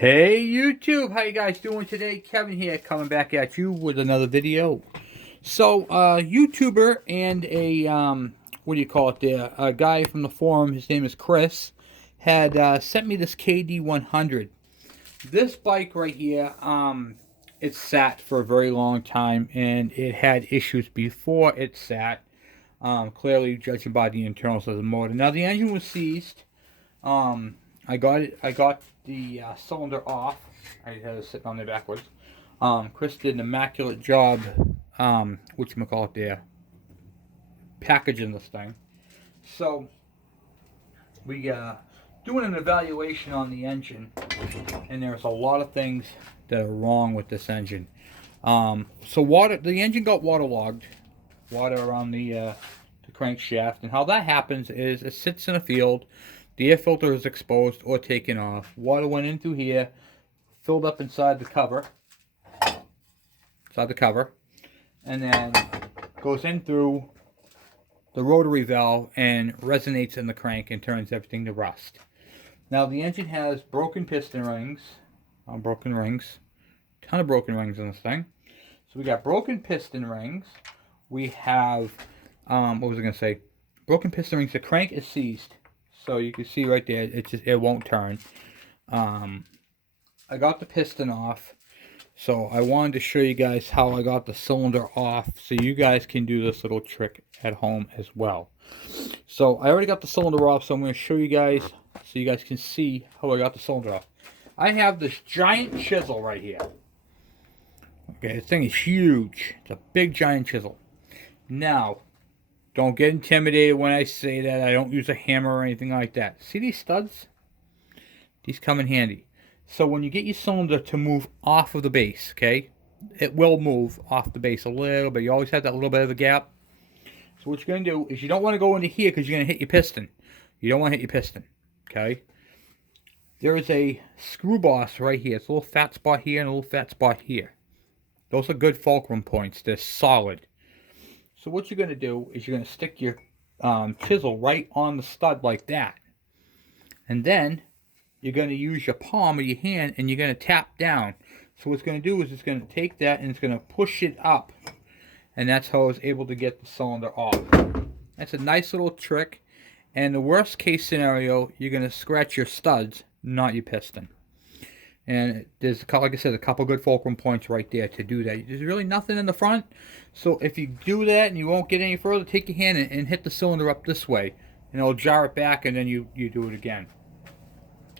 Hey YouTube, how you guys doing today? Kevin here, coming back at you with another video. So, YouTuber and a what do you call it there? A guy from the forum, his name is Chris, had sent me this KD100. This bike right here, it sat for a very long time, and it had issues before it sat. Clearly, judging by the internals of the motor. Now, the engine was seized. I got it. I got the cylinder off. I had it sitting on there backwards. Chris did an immaculate job. Whatchamacallit there, packaging this thing. So we doing an evaluation on the engine, and there's a lot of things that are wrong with this engine. So the engine got waterlogged, water around the crankshaft, and how that happens is it sits in a field. The air filter is exposed or taken off. Water went in through here, filled up inside the cover, and then goes in through the rotary valve and resonates in the crank and turns everything to rust. Now the engine has broken piston rings, ton of broken rings in this thing. So we got broken piston rings. We have, what was I going to say? Broken piston rings. The crank is seized. So you can see right there, it won't turn. I got the piston off, so I wanted to show you guys how I got the cylinder off, so you guys can do this little trick at home as well. So I already got the cylinder off, so I'm going to show you guys, so you guys can see how I got the cylinder off. I have this giant chisel right here. Okay, this thing is huge. It's a big giant chisel. Now, don't get intimidated when I say that. I don't use a hammer or anything like that. See these studs? These come in handy. So when you get your cylinder to move off of the base, okay, it will move off the base a little bit. You always have that little bit of a gap. So what you're going to do is you don't want to go into here because you're going to hit your piston. You don't want to hit your piston, okay? There is a screw boss right here. It's a little fat spot here and a little fat spot here. Those are good fulcrum points. They're solid. So what you're going to do is you're going to stick your chisel right on the stud like that. And then you're going to use your palm of your hand and you're going to tap down. So what it's going to do is it's going to take that and it's going to push it up. And that's how I was able to get the cylinder off. That's a nice little trick. And the worst case scenario, you're going to scratch your studs, not your piston. And there's, like I said, a couple good fulcrum points right there to do that. There's really nothing in the front. So if you do that and you won't get any further, take your hand and hit the cylinder up this way. And it'll jar it back and then you do it again.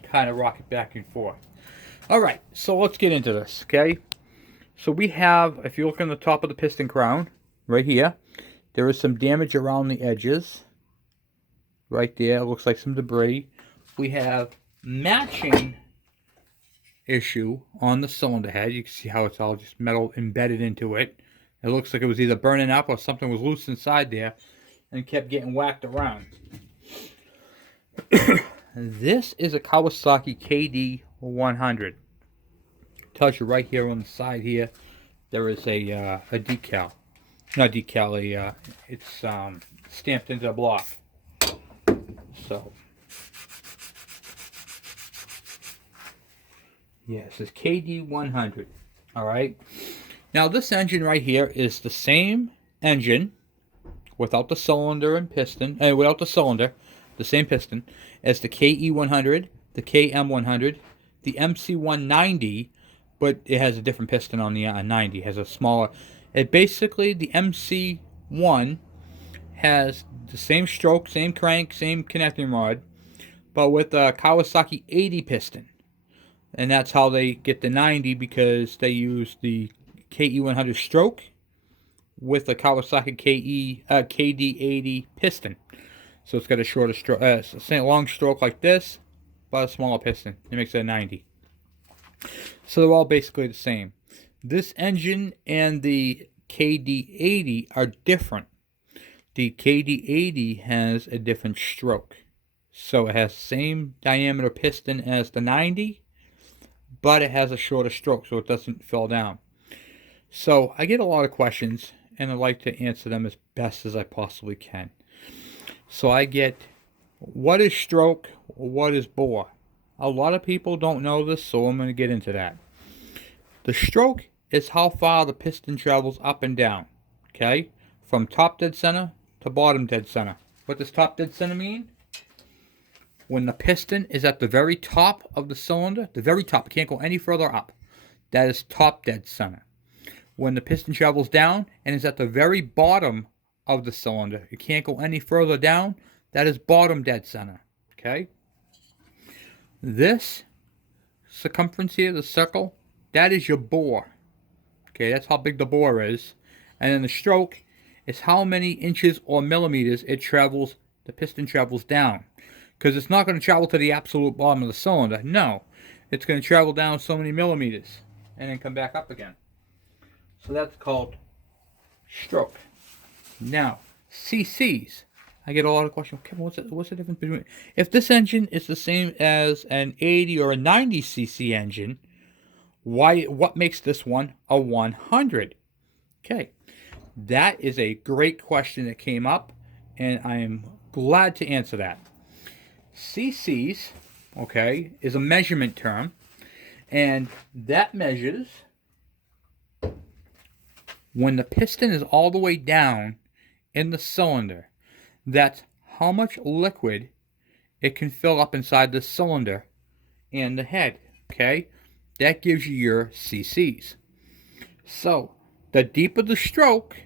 Kind of rock it back and forth. Alright, so let's get into this, okay? So we have, if you look on the top of the piston crown, right here, there is some damage around the edges. Right there, it looks like some debris. We have matching issue on the cylinder head. You can see how it's all just metal embedded into it. It looks like it was either burning up or something was loose inside there and kept getting whacked around. This is a Kawasaki KD100. Tells you right here on the side here there is a decal. Not decal, it's stamped into the block. So yes, it's KD100. Alright. Now this engine right here is the same engine without the cylinder and piston, without the cylinder, the same piston as the KE100, the KM100, the MC190, but it has a different piston on the 90. It has a smaller. Basically the MC1 has the same stroke, same crank, same connecting rod, but with a Kawasaki 80 piston. And that's how they get the 90, because they use the KE100 stroke with the Kawasaki KD80 piston. So it's got a shorter stroke, long stroke like this, but a smaller piston. It makes it a 90. So they're all basically the same. This engine and the KD80 are different. The KD80 has a different stroke. So it has the same diameter piston as the 90, but it has a shorter stroke so it doesn't fall down. So I get a lot of questions, and I like to answer them as best as I possibly can. So I get, what is stroke, what is bore? A lot of people don't know this, so I'm going to get into that. The stroke is how far the piston travels up and down, okay? From top dead center to bottom dead center. What does top dead center mean? When the piston is at the very top of the cylinder, the very top, it can't go any further up. That is top dead center. When the piston travels down and is at the very bottom of the cylinder, it can't go any further down, that is bottom dead center, okay? This circumference here, the circle, that is your bore. Okay, that's how big the bore is. And then the stroke is how many inches or millimeters it travels, the piston travels down. Because it's not going to travel to the absolute bottom of the cylinder. No, it's going to travel down so many millimeters and then come back up again. So that's called stroke. Now, CCs. I get a lot of questions. Kevin, what's the difference between... If this engine is the same as an 80 or a 90 cc engine, what makes this one a 100? Okay, that is a great question that came up, and I am glad to answer that. CCs, okay, is a measurement term, and that measures when the piston is all the way down in the cylinder. That's how much liquid it can fill up inside the cylinder and the head, okay? That gives you your CCs. So, the deeper the stroke,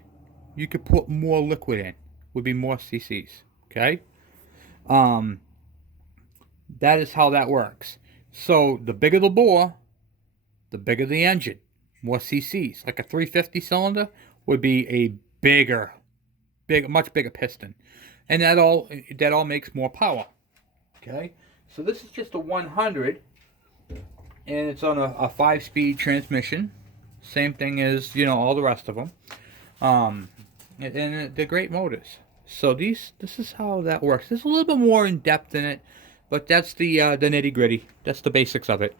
you could put more liquid in. Would be more CCs, okay? That is how that works. So, the bigger the bore, the bigger the engine. More CCs. Like a 350 cylinder would be a much bigger piston. And that all makes more power. Okay? So this is just a 100, and it's on a 5-speed transmission. Same thing as, all the rest of them. And they're great motors. So this is how that works. There's a little bit more in depth in it, but that's the nitty gritty. That's the basics of it.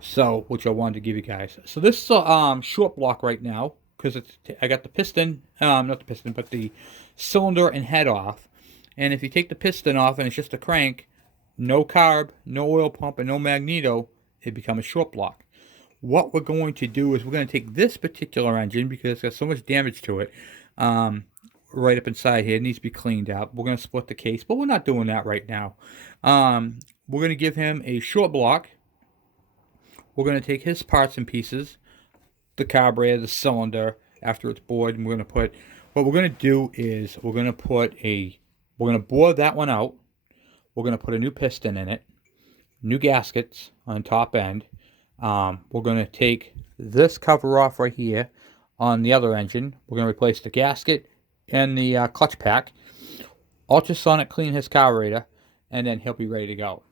So, which I wanted to give you guys. So this is a short block right now, because I got the piston, not the piston, but the cylinder and head off. And if you take the piston off and it's just a crank, no carb, no oil pump, and no magneto, it becomes a short block. What we're going to do is we're going to take this particular engine, because it's got so much damage to it, right up inside here. It needs to be cleaned up. We're going to split the case, but we're not doing that right now. We're going to give him a short block. We're going to take his parts and pieces, the carburetor, the cylinder, after it's bored, and we're going to put, what we're going to do is we're going to bore that one out. We're going to put a new piston in it, new gaskets on top end. We're going to take this cover off right here on the other engine. We're going to replace the gasket and the clutch pack, ultrasonic clean his carburetor, and then he'll be ready to go.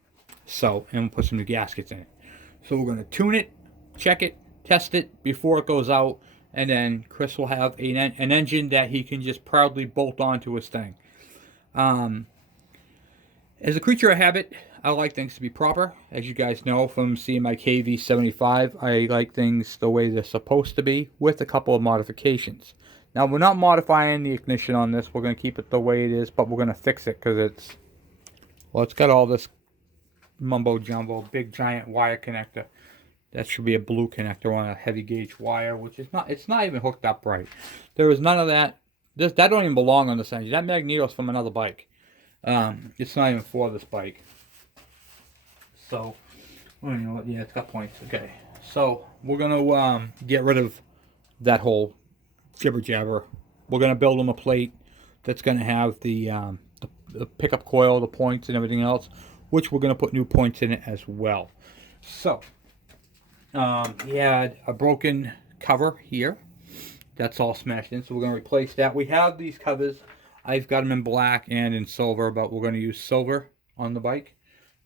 So, and we'll put some new gaskets in it. So we're going to tune it, check it, test it before it goes out, and then Chris will have an engine that he can just proudly bolt onto his thing. As a creature of habit, I like things to be proper. As you guys know from seeing my KV75, I like things the way they're supposed to be, with a couple of modifications. Now, we're not modifying the ignition on this. We're going to keep it the way it is, but we're going to fix it because it's got all this mumbo jumbo, big giant wire connector. That should be a blue connector on a heavy gauge wire, which is not, it's not even hooked up right. There is none of that. That don't even belong on this engine. That magneto is from another bike. It's not even for this bike. So, well, yeah, it's got points. Okay. So, we're going to get rid of that whole jibber jabber. We're going to build him a plate that's going to have the pickup coil, the points, and everything else, which we're going to put new points in it as well. So, he had a broken cover here. That's all smashed in, so we're going to replace that. We have these covers. I've got them in black and in silver, but we're going to use silver on the bike,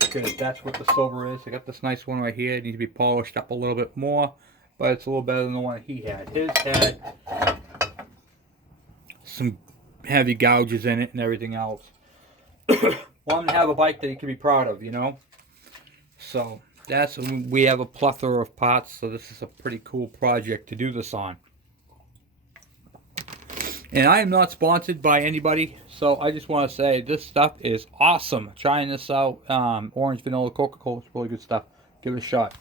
because that's what the silver is. I got this nice one right here. It needs to be polished up a little bit more, but it's a little better than the one he had. His had some heavy gouges in it and everything else. Want to have a bike that he can be proud of, So we have a plethora of parts, so this is a pretty cool project to do this on. And I am not sponsored by anybody, so I just want to say this stuff is awesome. Trying this out, orange vanilla Coca-Cola is really good stuff. Give it a shot.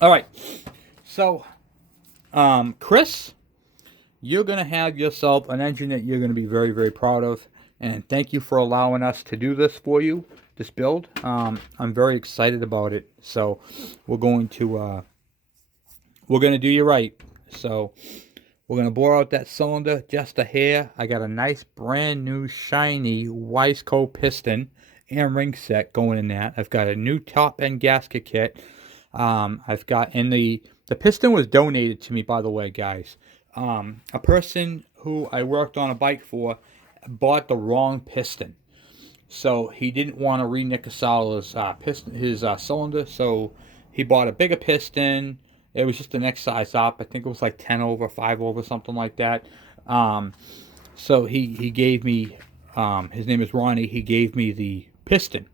All right, so Chris, you're gonna have yourself an engine that you're gonna be very, very proud of. And thank you for allowing us to do this for you, this build. I'm very excited about it. So we're going to do you right. So we're going to bore out that cylinder just a hair. I got a nice brand new shiny Wiseco piston and ring set going in that. I've got a new top end gasket kit. I've got, and the piston was donated to me, by the way, guys. A person who I worked on a bike for bought the wrong piston. So he didn't want to re-nickel his piston, his cylinder. So he bought a bigger piston. It was just the next size up. I think it was like 10 over, 5 over, something like that. So he gave me, his name is Ronnie. He gave me the piston.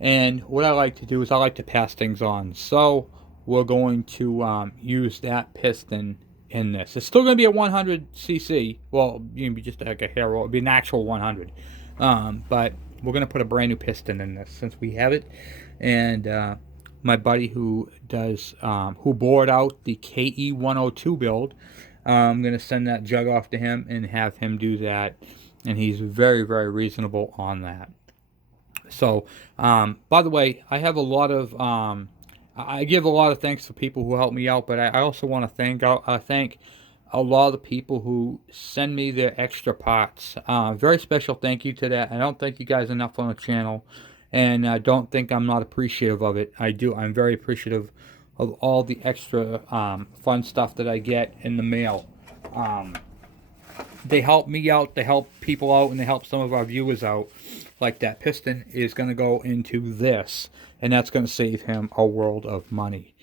And what I like to do is I like to pass things on. So we're going to use that piston in this. It's still going to be a 100cc. Well, you can be just like a hair roll. It'll be an actual 100. But we're going to put a brand new piston in this since we have it. And my buddy who does, who bored out the KE102 build, I'm going to send that jug off to him and have him do that. And he's very, very reasonable on that. So, by the way, I have a lot of, I give a lot of thanks to people who help me out, but I also want to thank a lot of the people who send me their extra parts. Very special thank you to that. I don't thank you guys enough on the channel, and I don't think I'm not appreciative of it. I do. I'm very appreciative of all the extra fun stuff that I get in the mail. They help me out, they help people out, and they help some of our viewers out. Like that piston is going to go into this, and that's going to save him a world of money.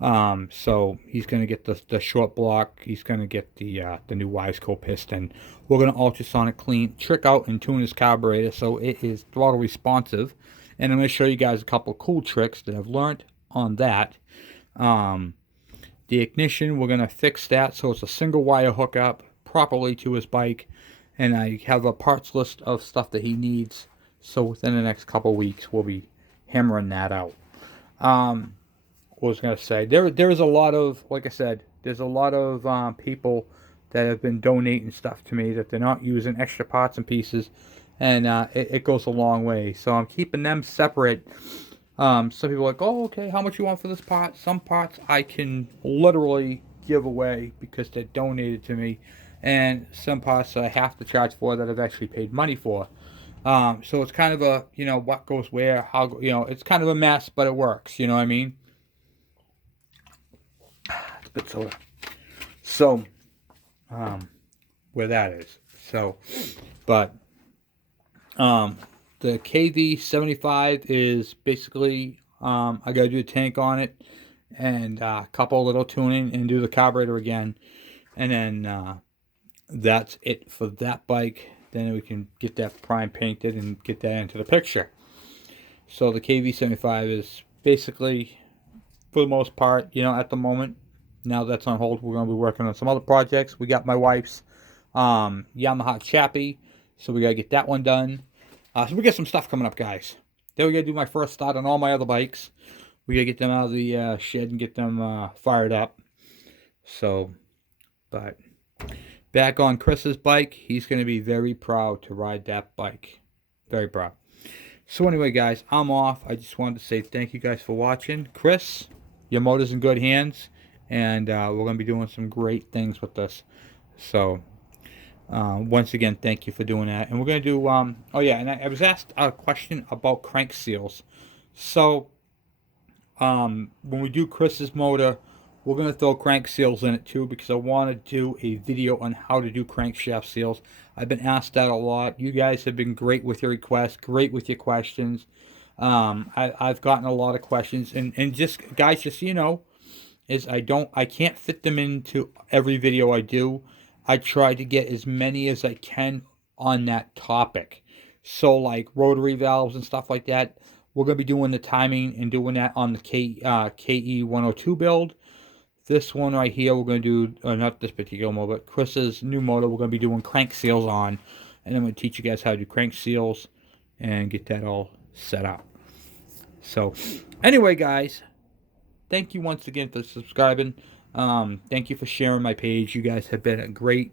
So he's going to get the short block. He's going to get the new Wiseco piston. We're going to ultrasonic clean, trick out, and tune his carburetor so it is throttle responsive. And I'm going to show you guys a couple cool tricks that I've learned on that. The ignition, we're going to fix that so it's a single wire hookup properly to his bike. And I have a parts list of stuff that he needs. So within the next couple weeks, we'll be hammering that out. What was I going to say? There's a lot of, like I said, there's a lot of people that have been donating stuff to me that they're not using, extra parts and pieces. And it goes a long way. So I'm keeping them separate. Some people are like, oh, okay, how much you want for this part? Some parts I can literally give away because they're donated to me. And some parts I have to charge for that I've actually paid money for. So it's kind of a, what goes where, how, it's kind of a mess, but it works, you know what I mean? It's a bit soda. So, where that is. So, but, the KD100M is basically, I gotta do a tank on it, and a couple little tuning, and do the carburetor again, and then, that's it for that bike. Then we can get that prime painted and get that into the picture. So the KV75 is basically, for the most part, at the moment, now that's on hold, we're going to be working on some other projects. We got my wife's Yamaha Chappie, so we got to get that one done. So we got some stuff coming up, guys. Then we got to do my first start on all my other bikes. We got to get them out of the shed and get them fired up. So, but back on Chris's bike, he's going to be very proud to ride that bike. Very proud. So anyway, guys, I'm off. I just wanted to say thank you guys for watching. Chris, your motor's in good hands, and we're going to be doing some great things with this. So, once again, thank you for doing that. And we're going to do, oh yeah, and I was asked a question about crank seals. So, when we do Chris's motor, we're going to throw crank seals in it too, because I want to do a video on how to do crankshaft seals. I've been asked that a lot. You guys have been great with your requests, great with your questions. I've gotten a lot of questions, and just guys, just so you know, is I can't fit them into every video I do. I try to get as many as I can on that topic. So like rotary valves and stuff like that, we're going to be doing the timing and doing that on the KE102 build. This one right here, we're going to do, not this particular motor, but Chris's new motor, we're going to be doing crank seals on. And I'm going to teach you guys how to do crank seals and get that all set up. So, anyway, guys, thank you once again for subscribing. Thank you for sharing my page. You guys have been a great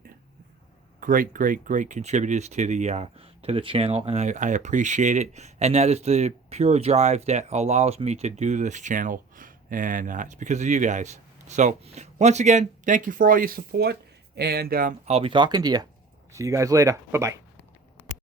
contributors to the channel, and I appreciate it. And that is the pure drive that allows me to do this channel, and it's because of you guys. So, once again, thank you for all your support, and I'll be talking to you. See you guys later. Bye-bye.